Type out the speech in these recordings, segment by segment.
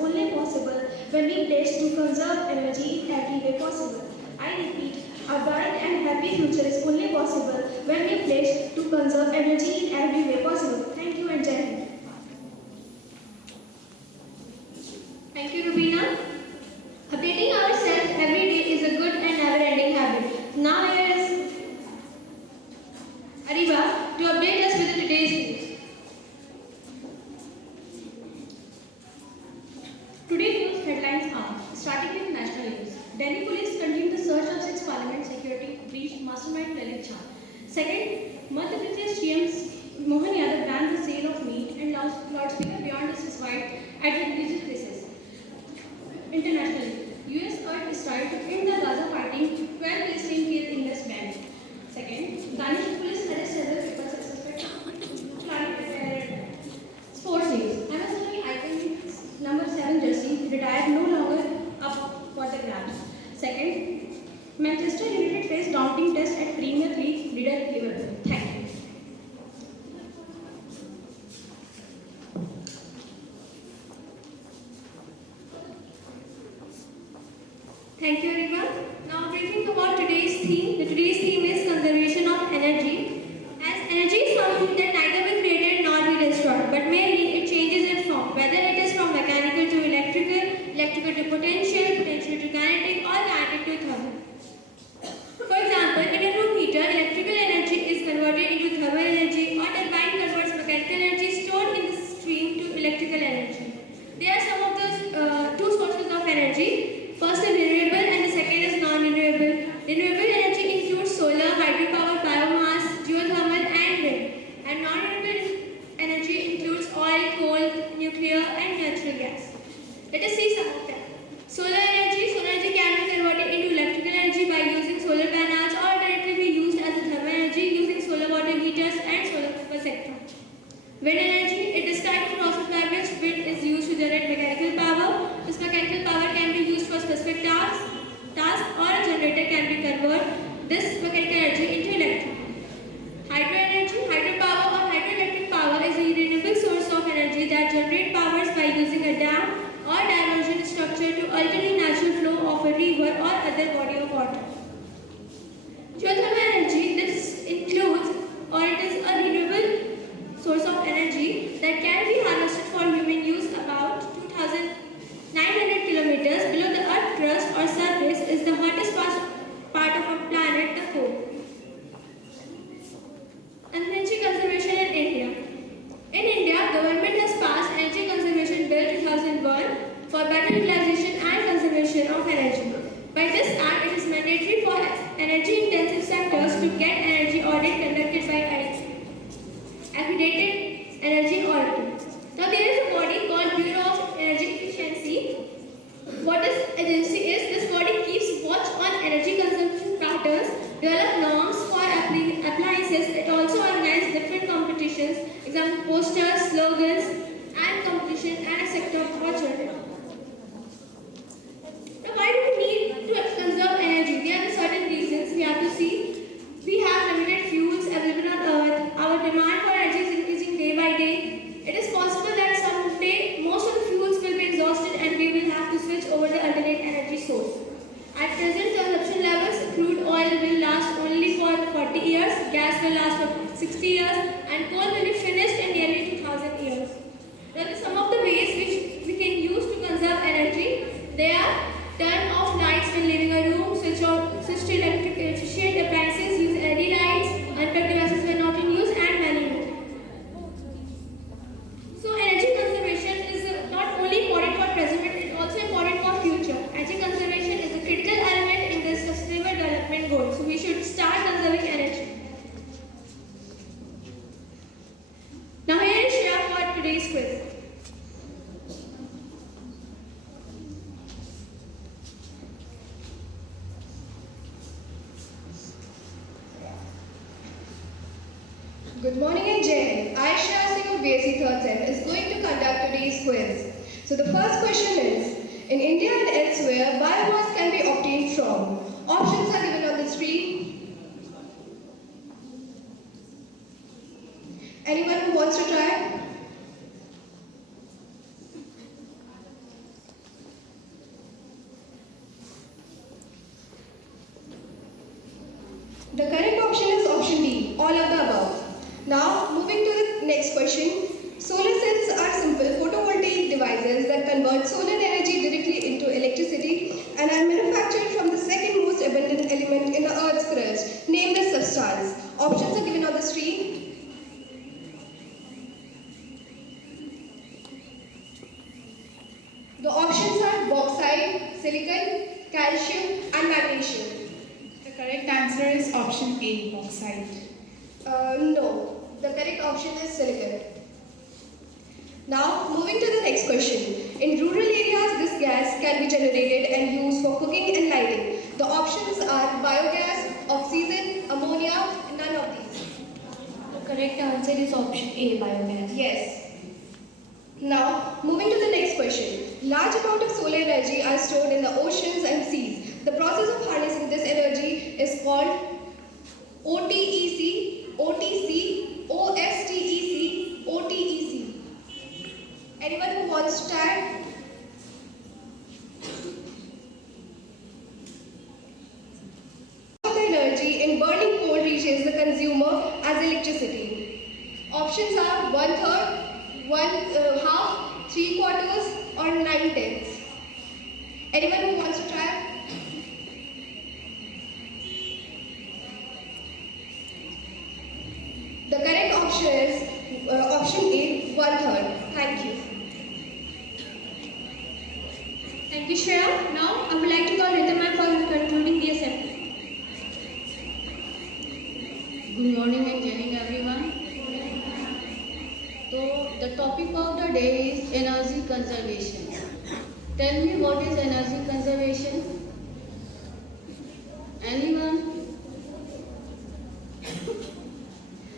only possible when we pledge to conserve energy in every way possible. I repeat, a bright and happy future is only possible when we pledge to conserve energy in every way possible. Thank you and Jai Hind. Thank you, Rubina. Updating ourselves every day is a good and never-ending habit. Now here is Ariba to update us with today's news. Today news headlines are, starting with national news. Delhi police continued the search of 6 parliament security breach mastermind Lalit Jha. Second, Madhya Pradesh CM Mohan Yadav banned the sale of meat and loudspeaker beyond the specified at religious places. Internationally, US urged Israel to end the Gaza fighting, 12 Palestinian killed in West Bank. Second, Danish police arrest several people suspected. Sports news. Amazon icon number 7 jersey retired no longer up for the grabs. Second, Manchester United faced daunting test at Premier League leader Liverpool. Thank you. Thank you, everyone. Now, briefing about today's theme. Today's theme is conservation of energy. As energy is something that neither be created nor be destroyed, but merely it changes its form, whether it is from mechanical to electrical, electrical to potential, potential to kinetic, or kinetic to thermal. For example, in a room heater, electrical energy is converted into thermal energy, or turbine converts mechanical energy stored in the stream to electrical energy. There are some of those two sources of energy. First is renewable and the second is non-renewable. Renewable energy includes solar, hydropower, biomass, geothermal and wind. And non-renewable energy includes oil, coal, nuclear and natural gas. Let us see some of them. Solar energy. Solar energy can be converted into electrical energy by using solar panels or directly be used as a thermal energy using solar water heaters and solar etc. Wind energy. It describes the process by which wind is used to generate mechanical power. This mechanical power can be used for specific tasks or a generator can be convert this mechanical energy into electric. Hydro energy. Hydropower or hydroelectric power is a renewable source of energy that generates powers by using a dam or diversion structure to alternate natural flow of a river or other body of water. Geothermal energy. This includes or it is a renewable source of energy that can be harvested for human use about 2,900 kilometers below the Earth's crust or surface is the hottest part of our planet, the core. Energy conservation in India. In India, government has passed Energy Conservation Bill 2001 for better utilization and conservation of energy. By this act, it is mandatory for energy-intensive sectors to get energy audit conducted by accredited energy authority. Now there is a body called Bureau of Energy Efficiency. What this agency is, this body keeps watch on energy consumption patterns, develop norms for appliances. It also organizes different competitions, example posters, slogans, and competition and sector for children. Now why do we need to conserve energy? There are certain reasons we have to see. We have limited fuels available on Earth. Our demand for energy is increasing day by day. It is possible that someday most of the fuels will be exhausted and we will have to switch over to alternate energy source. At present consumption levels, crude oil will last only for 40 years, gas will last for 60 years, and coal will be finished in nearly 2000 years. Now, some of the ways which we can use to conserve energy, they are turn off lights when leaving a room, switch to electric efficient appliances, use LED lights, unplug devices when not in use, and many more. So energy conservation is not only important for present, but it is also important for future. Energy conservation is a critical element in the sustainable development goals. So we should start conserving energy. Now here is Shreya for today's quiz. Good morning and Jai Hind. I, Shreya Singh of BSc 3rd Sem, is going to conduct today's quiz. So the first question is, in India and elsewhere, biomass can be obtained from. Options are given on the screen. Anyone who wants to try? The correct option is option D, all of the above. Now, moving to the next question. Solar cells are simple photovoltaic devices that convert solar energy directly into electricity and are manufactured from the second most abundant element in the Earth's crust, named the substance. Options are given on the screen. The options are bauxite, silicon, calcium, and magnesium. The correct answer is option A, bauxite. No, the correct option is silicon. Now, moving to the next question. In rural areas, this gas can be generated and used for cooking and lighting. The options are biogas, oxygen, ammonia, and none of these. The correct answer is option A, biogas. Yes. Now, moving to the next question. Large amount of solar energy are stored in the oceans and seas. The process of harnessing this energy is called OTEC, OTC, OSTEC, OTEC. Anyone who wants to try? The energy in burning coal reaches the consumer as electricity. Options are 1/3, half, 3/4, or 9/10. Anyone who wants to try? The correct option is option A, 1/3. Thank you. Thank you, Shreya. Now, I would like to call Ritamai for concluding the assembly. Good morning and Jai Hind everyone. So the topic of the day is energy conservation. Tell me what is energy conservation? Anyone?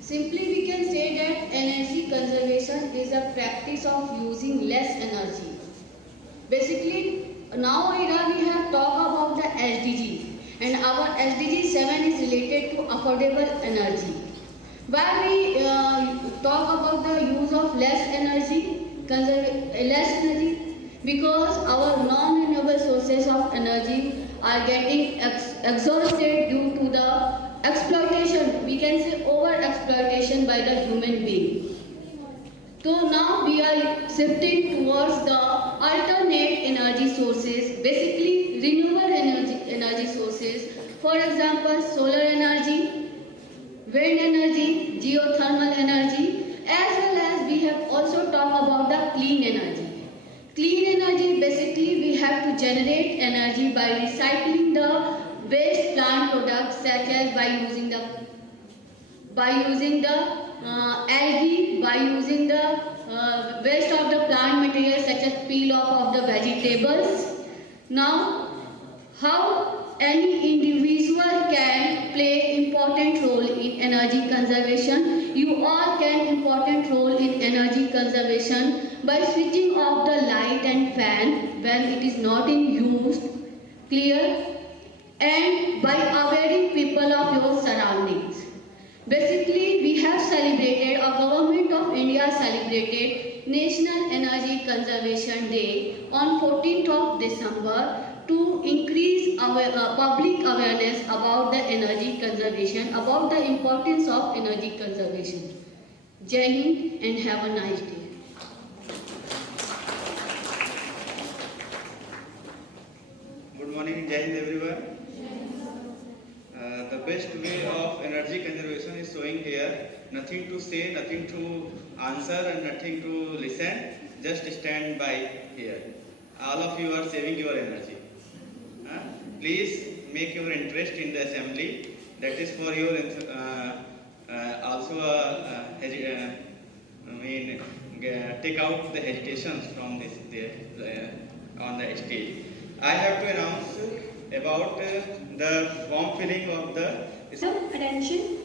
Simply we can say that energy conservation is a practice of using less energy. Basically, now we have talked about the SDG, and our SDG 7 is related to affordable energy. Why we talk about the use of less energy, because our non-renewable sources of energy are getting exhausted due to the exploitation, we can say over exploitation by the human being. So now we are shifting towards the alternate energy sources, basically renewable energy sources. For example, solar energy, wind energy, geothermal energy, as well as we have also talked about the clean energy. Clean energy, basically we have to generate energy by recycling the waste plant products, such as by using the algae, by using the waste of the plant material such as peel off of the vegetables. Now, how any individual can play important role in energy conservation? You all can important role in energy conservation by switching off the light and fan when it is not in use, clear, and by awareing people of your surroundings. Basically, we have celebrated, our Government of India celebrated National Energy Conservation Day on 14th of December to increase public awareness about the energy conservation, about the importance of energy conservation. Jai Hind and have a nice day. Good morning, Jai Hind everyone. The best way of energy conservation is showing here. Nothing to say, nothing to answer, and nothing to listen. Just stand by here. All of you are saving your energy. Please make your interest in the assembly. That is for your also take out the hesitations from this on the stage. I have to announce about the form filling of the. So, attention.